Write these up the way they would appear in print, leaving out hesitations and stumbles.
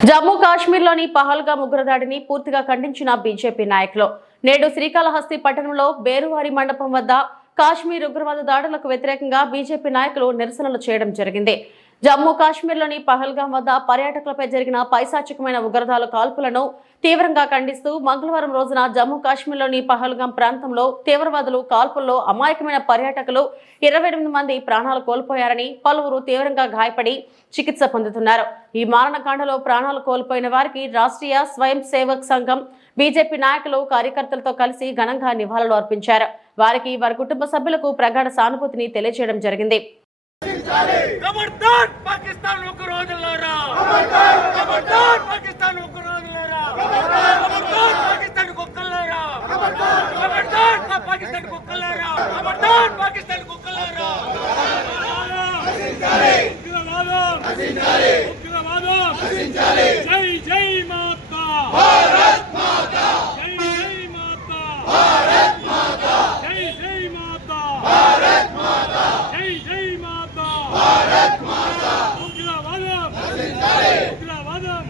జమ్మూ కాశ్మీర్లోని పహల్గామ్ ఉగ్రదాడిని పూర్తిగా ఖండించిన బీజేపీ నాయకులు నేడు శ్రీకాళహస్తి పట్టణంలో బేరువారి మండపం వద్ద కాశ్మీర్ ఉగ్రవాద దాడులకు వ్యతిరేకంగా బీజేపీ నాయకులు నిరసనలు చేయడం జరిగింది. జమ్మూ కాశ్మీర్లోని పహల్గామ్ వద్ద పర్యాటకులపై జరిగిన పైశాచికమైన ఉగ్రదాల కాల్పులను తీవ్రంగా ఖండిస్తూ మంగళవారం రోజున జమ్మూ కాశ్మీర్లోని పహల్గామ్ ప్రాంతంలో తీవ్రవాదులు కాల్పుల్లో అమాయకమైన పర్యాటకులు 28 మంది ప్రాణాలు కోల్పోయారని, పలువురు తీవ్రంగా గాయపడి చికిత్స పొందుతున్నారు. ఈ మారణకాండలో ప్రాణాలు కోల్పోయిన వారికి రాష్ట్రీయ స్వయం సేవక్ సంఘం బీజేపీ నాయకులు కార్యకర్తలతో కలిసి ఘనంగా నివాళులు అర్పించారు. వారికి వారి కుటుంబ సభ్యులకు ప్రగాఢ సానుభూతిని తెలియజేయడం జరిగింది. खबरदार पाकिस्तान उग्रवादुलारा खबरदार खबरदार पाकिस्तान उग्रवादुलारा खबरदार पाकिस्तान को कल्लारा खबरदार पाकिस्तान को कल्लारा खबरदार पाकिस्तान को कल्लारा जय जय माता भारत माता जय जय माता भारत माता जय जय माता भारत माता जय जय माता भारत माता उग्रवादम उग्रवादम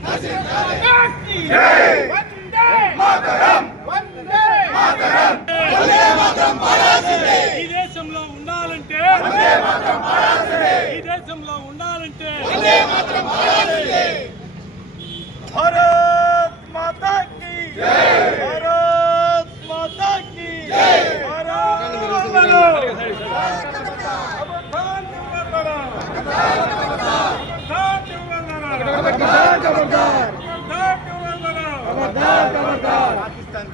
जय वंदे मातरम वंदे मातरम वंदे मातरम పాడాల్సిందే ఈ దేశంలో ఉండాలంటే వందే మాతరం పాడాల్సిందే ఈ దేశంలో ఉండాలంటే వందే మాతరం పాడాల్సిందే भारत माता की जय भारत माता की जय भारत माता पाकिस्तान